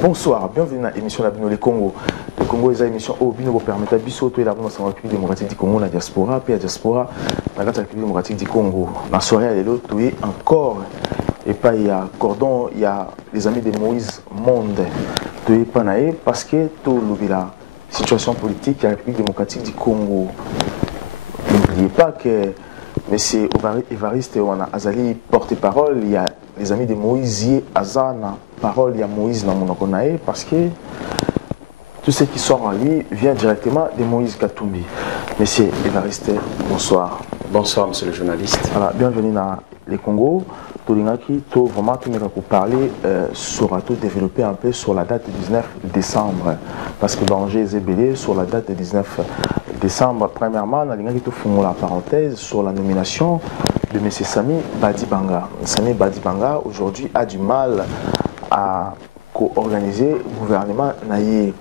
Bonsoir, bienvenue dans l'émission La Bino le Congo. Le Congo est une émission où Bino vous permet de la République démocratique du Congo, la diaspora, puis la diaspora, la République démocratique du Congo. Dans la soirée, elle est l'autre, encore. Et pas il y a Cordon, il y a les amis de Moïse Monde. Tu es pas naïf parce que tout la situation politique de la République démocratique du Congo. N'oubliez pas que M. Évariste Azali porte-parole, il y a les amis de Moïse Azana, parole, il y a Moïse dans mon okonae, parce que tout ce qui sort en lui vient directement de Moïse Katumbi. Monsieur Évariste, bonsoir. Bonsoir, monsieur le journaliste. Voilà, bienvenue dans les Congo. Tolingaki, to vraiment tout pour parler sur tout développer un peu sur la date du 19 décembre. Parce que danger est belé sur la date du 19 décembre. Premièrement, on a tout fond la parenthèse sur la nomination de M. Sami Badibanga. Sami Badibanga, aujourd'hui, a du mal à co-organiser le gouvernement naïe.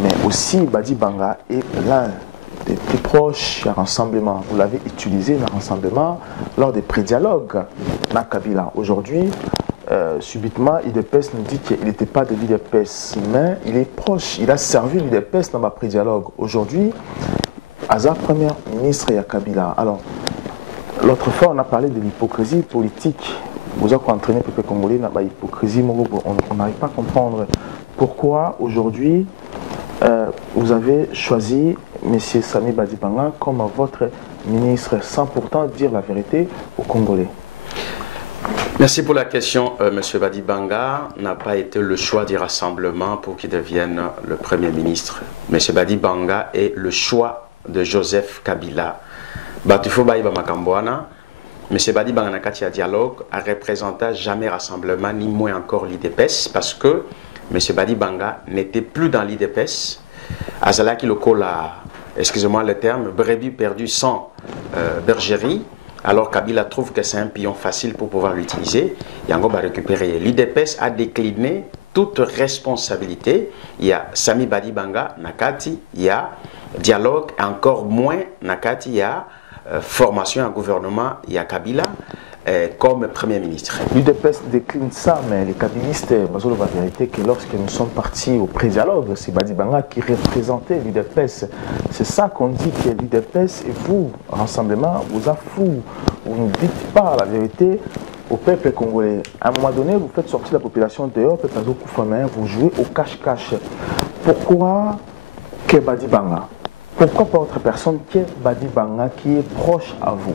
Mais aussi, Badibanga est l'un des plus proches à rassemblement. Vous l'avez utilisé dans le rassemblement lors des pré-dialogues dans Kabila. Aujourd'hui, subitement, l'UDPS nous dit qu'il n'était pas de l'UDPS, mais il est proche. Il a servi l'UDPS dans ma pré-dialogue. Aujourd'hui, Aza, premier ministre, et Kabila. Alors, l'autre fois, on a parlé de l'hypocrisie politique. Vous avez entraîné le peuple congolais dans l'hypocrisie. On n'arrive pas à comprendre pourquoi aujourd'hui vous avez choisi M. Sami Badibanga comme votre ministre sans pourtant dire la vérité aux Congolais. Merci pour la question. M. Badibanga n'a pas été le choix du rassemblement pour qu'il devienne le Premier ministre. M. Badibanga est le choix de Joseph Kabila. Batufo Baïba Makambouana, M. Badibanga n'a qu'à dialogue, a représenté jamais rassemblement, ni moins encore l'IDPS, parce que M. Badibanga n'était plus dans l'IDPS. Azalaki Lokola, excusez-moi le terme, brebis perdu sans bergerie. Alors Kabila trouve que c'est un pion facile pour pouvoir l'utiliser. Yango va récupérer. L'IDPS a décliné toute responsabilité. Il y a Sami Badibanga, Nakati, il y a dialogue, encore moins Nakati, il y a formation à gouvernement, il y a Kabila comme Premier ministre. L'UDPS décline ça, mais les kabilistes, la vérité que lorsque nous sommes partis au pré-dialogue, c'est Badibanga qui représentait l'UDPS. C'est ça qu'on dit que l'UDPS et vous, rassemblement, vous a fou. Vous ne dites pas la vérité au peuple congolais. À un moment donné, vous faites sortir la population dehors, vous jouez au cache-cache. Pourquoi que Badibanga? Pourquoi pas autre personne que Badibanga qui est proche à vous?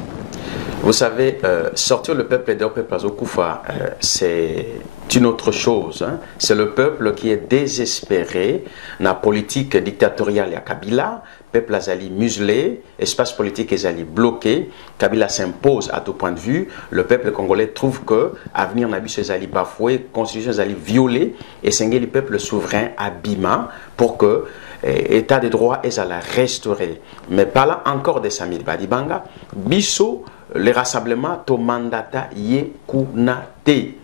Vous savez, sortir le peuple de Pazo Koufa, c'est une autre chose. Hein. C'est le peuple qui est désespéré dans la politique dictatoriale à Kabila. Peuple azali muselé, espace politique azali bloqué. Kabila s'impose à tout point de vue. Le peuple congolais trouve que l'avenir n'a pas azali bafoué, constitution azali violée, et c'est le peuple souverain abîma pour que l'état de droit est à la restaurer. Mais parlant encore de Sami Badibanga, Bisso, le rassemblement to mandata yekunate.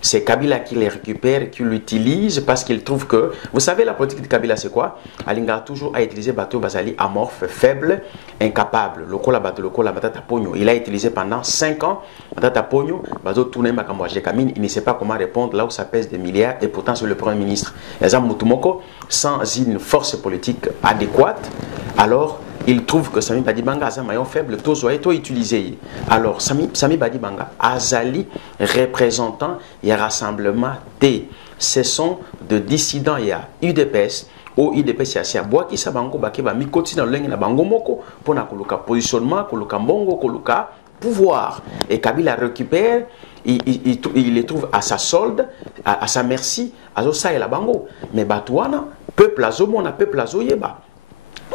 C'est Kabila qui les récupère, qui l'utilise parce qu'il trouve que... Vous savez, la politique de Kabila, c'est quoi? Alinga toujours a utilisé bateau Bazali amorphe, faible, incapable. Lokola bateau, lokola batata pogno. Il a utilisé pendant 5 ans. Batata pogno, bateau tourné makamboaje kamine. Il ne sait pas comment répondre là où ça pèse des milliards et pourtant c'est le Premier ministre. Yazam Mutumoko, sans une force politique adéquate, alors il trouve que Sami Badibanga a un maillon faible, tout utilisé. Alors Sami Badibanga, Azali, représentant, il y a rassemblement T. Ce sont de dissidents, il y a UDPS, au UDPS, il y a Bois qui s'abango, Bakeba, Mikoti dans le Bango Moko, pour na koluka positionnement, koluka mbongo, koluka pouvoir. Et Kabila récupère, il les trouve à sa solde, à sa merci, à Zosa et la Bango. Mais Batouana, peuple à Zomona, peuple à Zoyeba.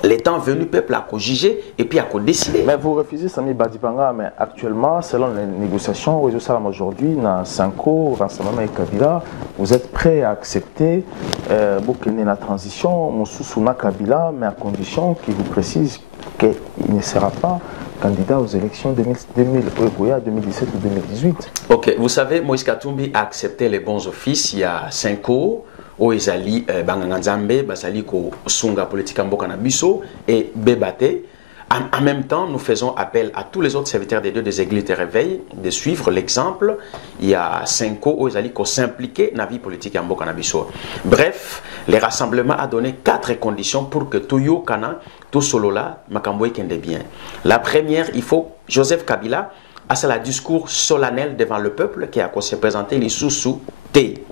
Les temps venus, peuple a juger et puis a décider. Mais vous refusez Sami Badibanga, mais actuellement, selon les négociations, aujourd'hui, dans 5 ans, Rassemblement et Kabila, vous êtes prêt à accepter la transition, Moussousouna Kabila, mais à condition qu'il vous précise qu'il ne sera pas candidat aux élections 2017 ou 2018. Ok, vous savez, Moïse Katumbi a accepté les bons offices il y a 5 ans o ezali banganga nzambe basali ko sunga politique mboka na biso et bebate. En même temps, nous faisons appel à tous les autres serviteurs des dieux des églises de réveil de suivre l'exemple. Il y a 5 ans où ils allaient s'impliquer dans la vie politique en Mboka na biso. Bref, le rassemblement a donné 4 conditions pour que Toyo Kana, tout solo là, Makamboy kende bien. La première, il faut Joseph Kabila a un discours solennel devant le peuple qui a se présenter les sous-sous T.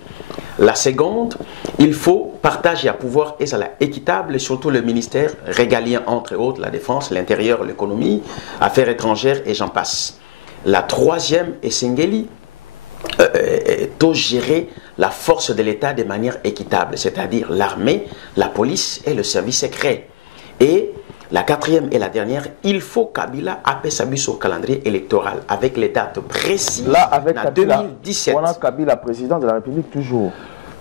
La seconde, il faut partager à pouvoir et ça équitable et surtout le ministère régalien entre autres, la défense, l'intérieur, l'économie, affaires étrangères et j'en passe. La troisième est Sengeli, gérer la force de l'État de manière équitable, c'est-à-dire l'armée, la police et le service secret. Et la quatrième et la dernière, il faut Kabila appelle sa bus au calendrier électoral avec les dates précises. Là, avec Kabila, 2017. On a Kabila, président de la République, toujours.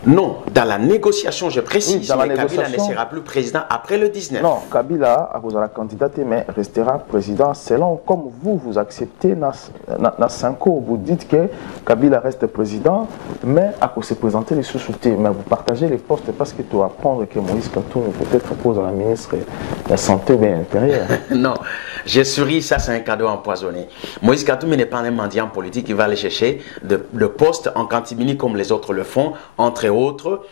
Non, dans la négociation, je précise, oui, mais Kabila ne sera plus président après le 19. Non, Kabila, à cause de la candidature, mais restera président selon comme vous acceptez dans 5 ans. Vous dites que Kabila reste président, mais à cause de se présenter les sous-soutés. Mais vous partagez les postes parce que tu vas apprendre que Moïse Katumbi peut-être pose à la ministre de la Santé bien intérieure. Non, j'ai souri, ça c'est un cadeau empoisonné. Moïse Katumbi n'est pas un mendiant politique qui va aller chercher de postes en catimini comme les autres le font, entre autres,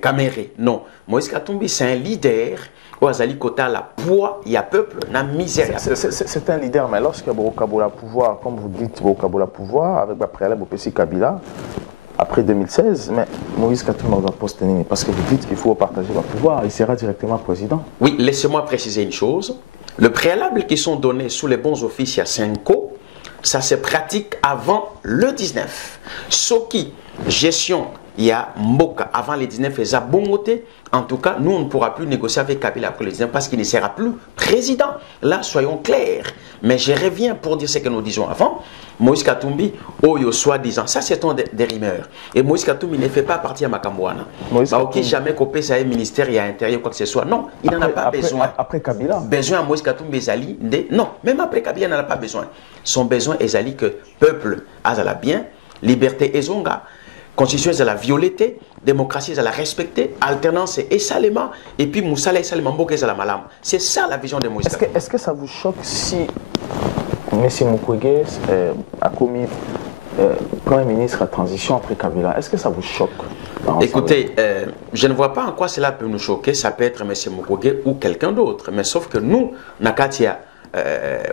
Caméré. Non, Moïse Katumbi c'est un leader. Azali Kota la poids, il y a peuple, la misère. C'est un leader, mais lorsque Bokabola pouvoir, comme vous dites, Bokabola pouvoir, avec la préalable au PC Kabila, après 2016, mais Moïse Katumbi va pas se tenir, parce que vous dites qu'il faut partager le pouvoir, il sera directement président. Oui, laissez-moi préciser une chose. Le préalable qui sont donnés sous les bons offices il y a 5 ans, ça se pratique avant le 19. Ce qui, gestion, il y a Mboka avant le 19 et Zabongote. En tout cas, nous, on ne pourra plus négocier avec Kabila après le 19 parce qu'il ne sera plus président. Là, soyons clairs. Mais je reviens pour dire ce que nous disions avant. Moïse Katumbi, Oyo soi-disant, ça c'est un des rumeurs. Et Moïse Katumbi ne fait pas partie à Makambouana. Ok, jamais qu'au ça un ministère, il y a intérieur, quoi que ce soit. Non, il n'en a pas besoin. Après Kabila. Besoin à Moïse Katumbi Ezali. Non, même après Kabila, il n'en a pas besoin. Son besoin Ezali que peuple a bien, liberté Ezonga. Constitution, c'est la violeté, démocratie, c'est la respecter, alternance, c'est Salema, et puis Moussala et Salema Mboke, c'est la malam. C'est ça la vision de Moïse Katumbi. Est-ce que ça vous choque si M. Mukwege a commis Premier ministre à transition après Kabila? Est-ce que ça vous choque? Écoutez, je ne vois pas en quoi cela peut nous choquer. Ça peut être M. Mukwege ou quelqu'un d'autre. Mais sauf que nous, Nakatia,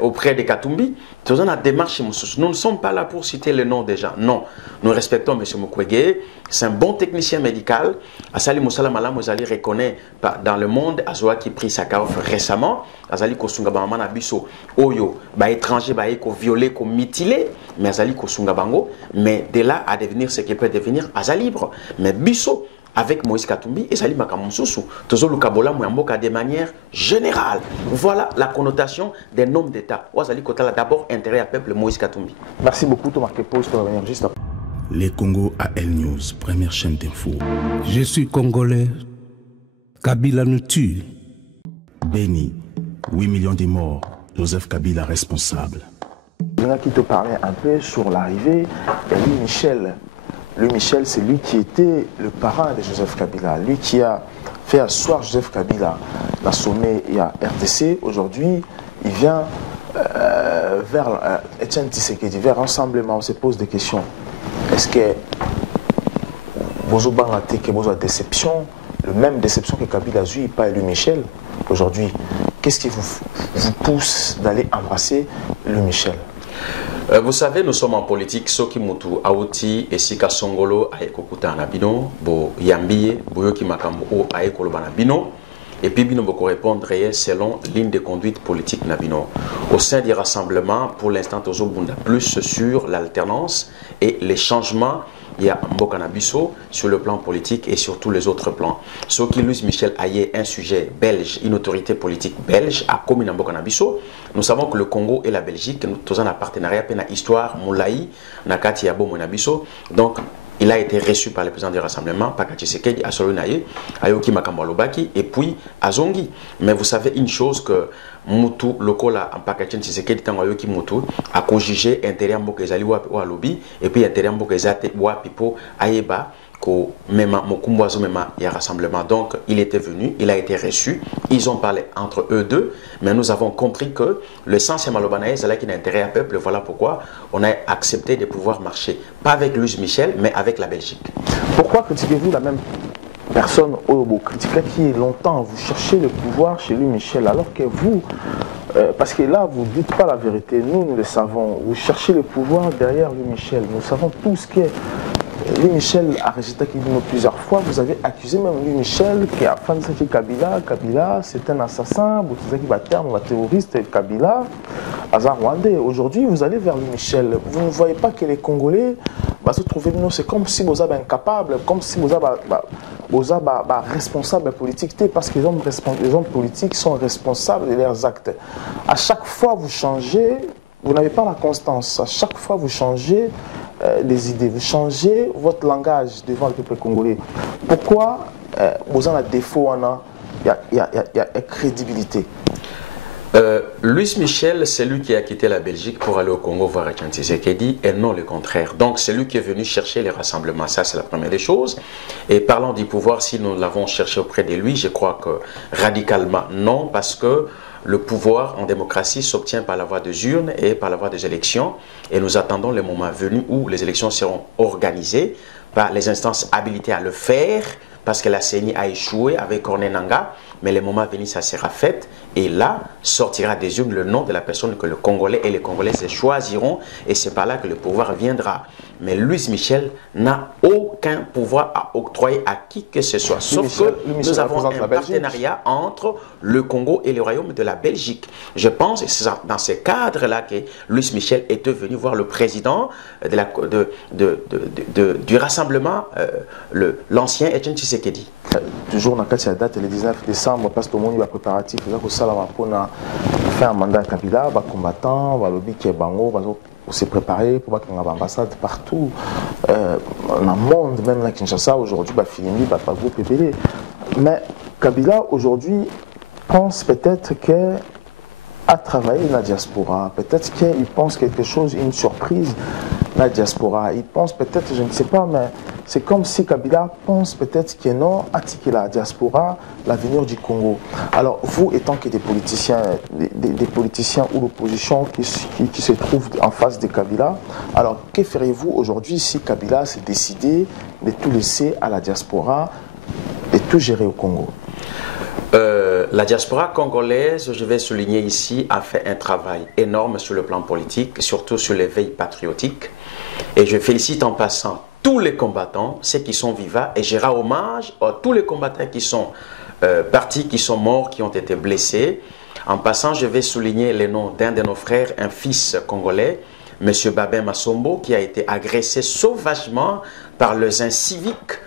auprès de Katumbi, nous avons la démarche. Nous ne sommes pas là pour citer le nom des gens. Non, nous respectons M. Mukwege. C'est un bon technicien médical. Asali Moussala Malam Mozali reconnaît dans le monde, Azoa qui prit Sakharov récemment, Azali Kosunga Bamana Biso, Oyo, étranger, violé, mutilé, mais Azali Kosunga Bango, mais de là à devenir ce qui peut devenir Azali libre. Mais Biso, avec Moïse Katumbi et Sali Makamonsousou, Tozo Lukabola Mouyamboka de manière générale. Voilà la connotation des noms d'État. Ouazali Kotala d'abord intérêt à peuple Moïse Katumbi. Merci beaucoup, Thomas Kepos, pour revenir juste après. Les Congo AL News, première chaîne d'info. Je suis congolais. Kabila nous tue. Béni, 8 millions de morts. Joseph Kabila responsable. Il y en a qui te parlaient un peu sur l'arrivée. Et Louis Michel. Louis Michel, c'est lui qui était le parrain de Joseph Kabila. Lui qui a fait asseoir Joseph Kabila. La sommet, il y a RDC. Aujourd'hui, il vient vers Etienne Tshisekedi, vers Rassemblement. On se pose des questions. Est-ce que Bozo Bangaté, que Bozo a déception, le même déception que Kabila a eu, pas Louis Michel aujourd'hui? Qu'est-ce qui vous pousse d'aller embrasser Louis Michel? Vous savez, nous sommes en politique. Soki Mutu, Aouti, et Sika Songolo, Aekokuta Nabino, Bo Yambiye, Boyoki Makambo, Aekolo Banabino. Et puis, nous allons répondre selon ligne de conduite politique Nabino. Au sein du rassemblement, pour l'instant, nous avons plus sur l'alternance et les changements. Il y a Mbokanabiso sur le plan politique et sur tous les autres plans. Ce qui Louis Michel Aye, un sujet belge, une autorité politique belge, a commis Mbokanabiso. Nous savons que le Congo et la Belgique, nous avons un partenariat, une histoire, Moulaï, Nakati Yabo Monabiso. Donc, il a été reçu par le président du rassemblement, Pakati Sekedi, Asolunaye, Ayoki Makambalobaki, et puis Azongi. Mais vous savez une chose que Moutou, Lokola, en Pakati Sekedi, Tangoyoki Moutou, a cogigé intérêt Mbokezali ou Alobi, et puis intérêt Mbokezate ou Pipo, Ayeba, il y a rassemblement. Donc, il était venu, il a été reçu, ils ont parlé entre eux deux, mais nous avons compris que le sens est malobanaïs, c'est là qu'il a intérêt à peuple. Voilà pourquoi on a accepté de pouvoir marcher, pas avec Louis Michel, mais avec la Belgique. Pourquoi critiquez-vous la même personne au critiquez qui est longtemps, vous cherchez le pouvoir chez Louis Michel, alors que vous, parce que là, vous ne dites pas la vérité, nous le savons, vous cherchez le pouvoir derrière Louis Michel, nous savons tout ce qui est. Louis Michel a résultat qu'il dit plusieurs fois, vous avez accusé même Louis Michel qui a fait Kabila, c'est un assassin, vous avez un terme, un terroriste, Kabila, Azar Rwandais. Aujourd'hui, vous allez vers Louis Michel, vous ne voyez pas que les Congolais se trouvent, c'est comme si vous êtes incapable, comme si vous êtes responsable politique, parce que les hommes politiques sont responsables de leurs actes. À chaque fois vous changez, vous n'avez pas la constance, à chaque fois vous changez les idées, vous changez votre langage devant le peuple congolais. Pourquoi vous avez un défaut, il y a crédibilité? Louis Michel, c'est lui qui a quitté la Belgique pour aller au Congo voir Etienne Tshisekedi et non le contraire. Donc c'est lui qui est venu chercher les rassemblements. Ça, c'est la première des choses. Et parlant du pouvoir, si nous l'avons cherché auprès de lui, je crois que radicalement non, parce que le pouvoir en démocratie s'obtient par la voie des urnes et par la voie des élections. Et nous attendons le moment venu où les élections seront organisées par les instances habilitées à le faire, parce que la CENI a échoué avec Corneille Nangaa. Mais le moment venu, ça sera fait. Et là, sortira des urnes le nom de la personne que le Congolais et les Congolaises choisiront. Et c'est par là que le pouvoir viendra. Mais Louis Michel n'a aucun pouvoir à octroyer à qui que ce soit. Sauf que nous avons un partenariat entre le Congo et le royaume de la Belgique. Je pense que c'est dans ce cadre-là que Louis Michel est venu voir le président du rassemblement, l'ancien Etienne Tshisekedi. Toujours dans la date, le 19 décembre, parce que tout le monde est préparatif, pour faire un mandat à Kabila, les combattants, les lobbies qui sont se préparer pour qu'il y ait une ambassade partout dans le monde, même à Kinshasa aujourd'hui, Filimi, Pagou, Pépélé. Mais Kabila aujourd'hui pense peut-être qu'à travailler dans la diaspora, peut-être qu'il pense quelque chose, une surprise dans la diaspora. Il pense peut-être, je ne sais pas, mais c'est comme si Kabila pense peut-être que non, à la diaspora, l'avenir du Congo. Alors, vous, étant que des politiciens ou l'opposition qui se trouvent en face de Kabila, alors que ferez-vous aujourd'hui si Kabila s'est décidé de tout laisser à la diaspora et tout gérer au Congo? La diaspora congolaise, je vais souligner ici, a fait un travail énorme sur le plan politique, surtout sur l'éveil patriotique. Et je félicite en passant tous les combattants, ceux qui sont vivants, et je rends hommage à tous les combattants qui sont partis, qui sont morts, qui ont été blessés. En passant, je vais souligner le nom d'un de nos frères, un fils congolais, M. Babin Massombo, qui a été agressé sauvagement par les inciviques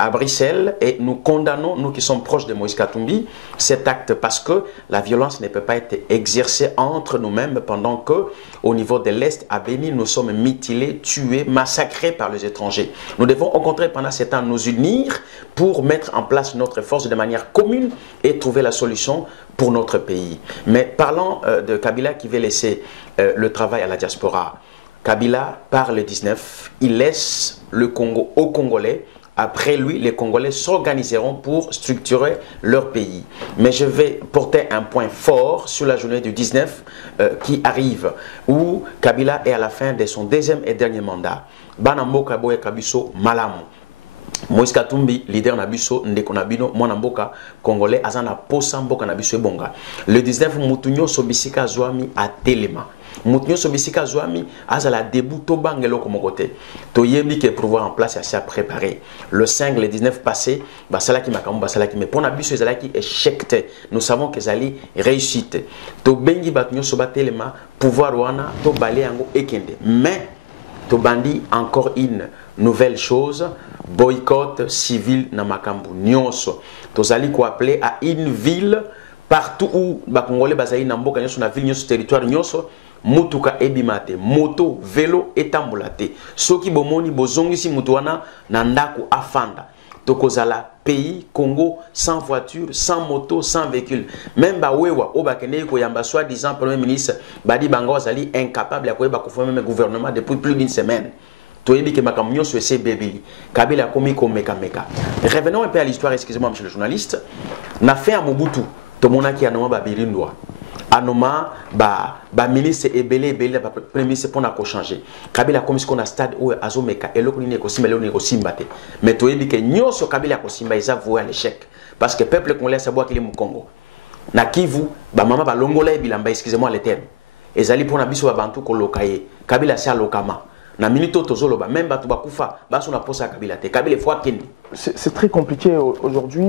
à Bruxelles, et nous condamnons, nous qui sommes proches de Moïse Katumbi, cet acte parce que la violence ne peut pas être exercée entre nous-mêmes pendant que, au niveau de l'Est, à Béni, nous sommes mutilés, tués, massacrés par les étrangers. Nous devons au contraire pendant ce temps nous unir pour mettre en place notre force de manière commune et trouver la solution pour notre pays. Mais parlons de Kabila qui veut laisser le travail à la diaspora. Kabila, par le 19, il laisse le Congo aux Congolais. Après lui, les Congolais s'organiseront pour structurer leur pays. Mais je vais porter un point fort sur la journée du 19 qui arrive, où Kabila est à la fin de son deuxième et dernier mandat. Banamboka Boye Kabiso Malamu. Moïse Katumbi, leader Nabiso, Ndeko Nabino, Mwanamboka, Congolais, Azana Posa Mboka Nabiso et Bonga. Le 19, Moutounyo Sobisika Zouami à Téléma. Moutounyo Sobisika Zouami, Azala debout Tobangelo comme côté. Toyembi qui est pouvoir en place et assez préparé. Le 5, le 19 passé, Basala qui m'a Basala qui me pour Nabiso Zala qui échecte. Nous savons que Zali réussite. Tobengi Batunyo Soba Téléma, pouvoir Wana, Tobale Ango Ekende. Mais, Tobandi encore une nouvelle chose. Boycott civil na makambu nyonso. Tozali ko appeler à une ville partout où ba Congolais bazali na mboka nyonso na ville nyonso territoire nyonso mutuka ebimate moto vélo etambulate soki bomoni bozongisi mutu wana na ndako afanda tokozala pays Congo sans voiture, sans moto, sans véhicule. Même ba wewa o bakene ko yamba soi-disant premier ministre badi bango bazali incapable ya koyeba ko former un gouvernement depuis plus d'une semaine. Toyebi ke makamyo sur ces bébés. Kabila komi komeka meka. Revenons un peu à l'histoire, excusez-moi monsieur le journaliste. Na fait à Mobutu, to monaki anoma ba birindwa. Anoma ba ministre ebele ba premier ministre pour na ko changer. Kabila comme ce qu'on a stade où azomeka eloko ni ko simba ni ko simbate. Mais toyebi ke nyoso Kabila ko simba isa voué à l'échec parce que peuple congolais savoir qu'il est mu Congo. Na Kivu ba mama ba longola bilamba excusez-moi le terme. Ezali pour na biso ba bantu ko lokaye. Kabila sa lokama. Na minute tozoloba même batu bakufa baso na posa Kabila te. Kabila fois kende. C'est très compliqué aujourd'hui.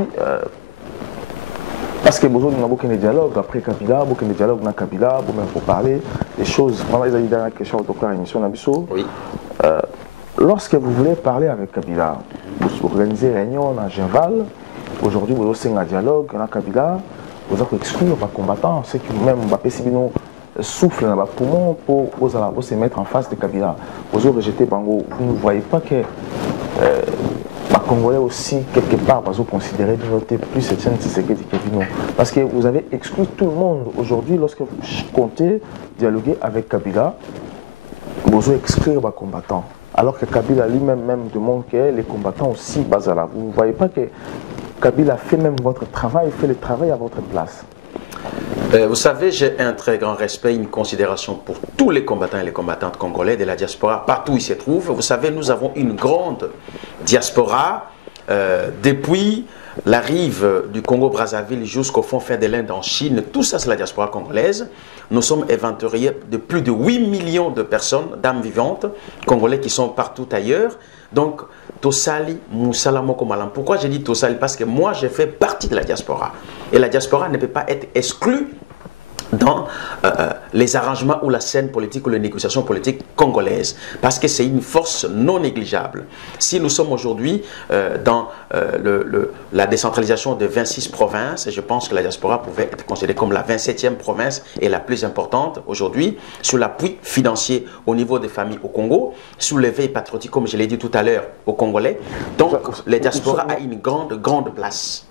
Parce que besoin d'un beaucoup de dialogue après Kabila, beaucoup de dialogue dans Kabila, même pour parler des choses. Vraiment, ils ont une dernière question au cours de l'émission Nabiso. Oui. Lorsque vous voulez parler avec Kabila, vous organisez une réunion dans Genval. Aujourd'hui, vous avez un dialogue dans Kabila. Vous avez exclure les combattants, ceux qui même Sibino souffle dans les poumons pour se mettre en face de Kabila. Vous avez rejeté Bango. Vous ne voyez pas que les Congolais aussi, quelque part, vous considérez de voter plus cette chaîne Tshisekedi Kevino. Parce que vous avez exclu tout le monde. Aujourd'hui, lorsque vous comptez dialoguer avec Kabila, vous avez exclu les combattants. Alors que Kabila lui-même demande que les combattants aussi basent là. Vous ne voyez pas que Kabila fait même votre travail, fait le travail à votre place. Vous savez, j'ai un très grand respect, une considération pour tous les combattants et les combattantes congolais de la diaspora, partout où ils se trouvent. Vous savez, nous avons une grande diaspora depuis la rive du Congo-Brazzaville jusqu'au fond de l'Inde en Chine. Tout ça, c'est la diaspora congolaise. Nous sommes éventuriers de plus de 8 millions de personnes, d'âmes vivantes, congolais qui sont partout ailleurs. Donc, Tosali, Moussalamo Komalam. Pourquoi j'ai dit Tosali? Parce que moi, je fais partie de la diaspora. Et la diaspora ne peut pas être exclue dans les arrangements ou la scène politique ou les négociations politiques congolaises. Parce que c'est une force non négligeable. Si nous sommes aujourd'hui dans la décentralisation de 26 provinces, et je pense que la diaspora pouvait être considérée comme la 27e province et la plus importante aujourd'hui, sur l'appui financier au niveau des familles au Congo, sous l'éveil patriotique, comme je l'ai dit tout à l'heure, aux Congolais. Donc, la diaspora a une grande place.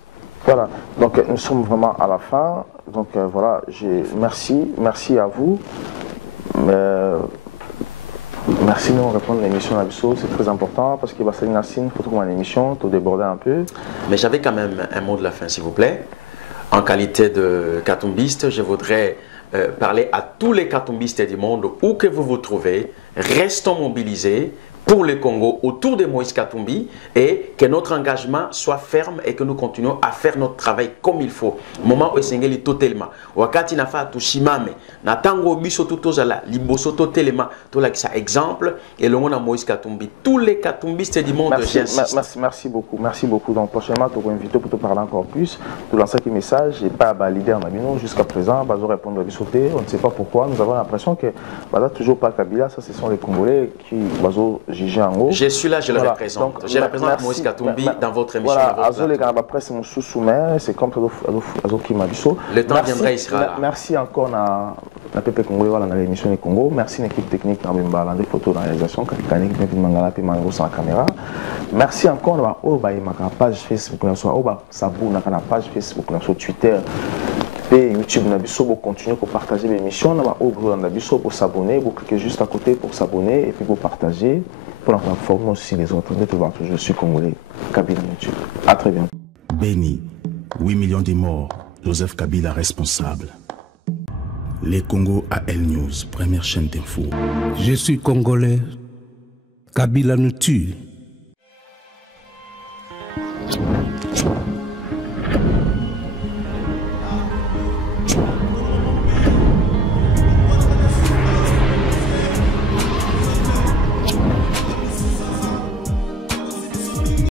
Voilà, donc nous sommes vraiment à la fin. Donc voilà, merci à vous. Merci de nous répondre à l'émission Nabiso, c'est très important parce qu'il va s'agir d'une faut trouver une émission, tout déborder un peu. Mais j'avais quand même un mot de la fin, s'il vous plaît. En qualité de katumbiste, je voudrais parler à tous les katumbistes du monde, où que vous vous trouvez, restons mobilisés pour le Congo autour de Moïse Katumbi et que notre engagement soit ferme et que nous continuons à faire notre travail comme il faut. Moment où Sengeli totalement. Wakati na fa tushimame na tango biso tutozala liboso totalement to la ça exemple et le monde Moïse Katumbi tous les katumbistes du monde. Merci beaucoup. Donc prochainement tu vas inviter pour te parler encore plus. Tu lancer un message et pas valider en amino jusqu'à présent bazo répondre à bisoté, on ne sait pas pourquoi, nous avons l'impression que baza toujours pas Kabila, ça ce sont les Congolais qui bazo je suis là, je le représente. Je représente Moïse Katumbi dans votre émission. Voilà, après c'est mon sous-soumet, c'est comme qui m'a dit. Le temps viendra, il sera là. Merci encore à la PP Congolais dans l'émission des Congo. Merci à l'équipe technique dans des photos dans la réalisation, sans caméra. Merci encore à la page Facebook, la page Facebook, sur Twitter. Et YouTube, pour continuer pour partager l'émission. Pour s'abonner, vous cliquez juste à côté pour s'abonner et puis pour partager, pour informer aussi les autres. Je suis congolais, Kabila YouTube. À très bientôt. Béni, 8 millions de morts, Joseph Kabila responsable. Les Congo AL News, première chaîne d'info. Je suis congolais, Kabila nous tue.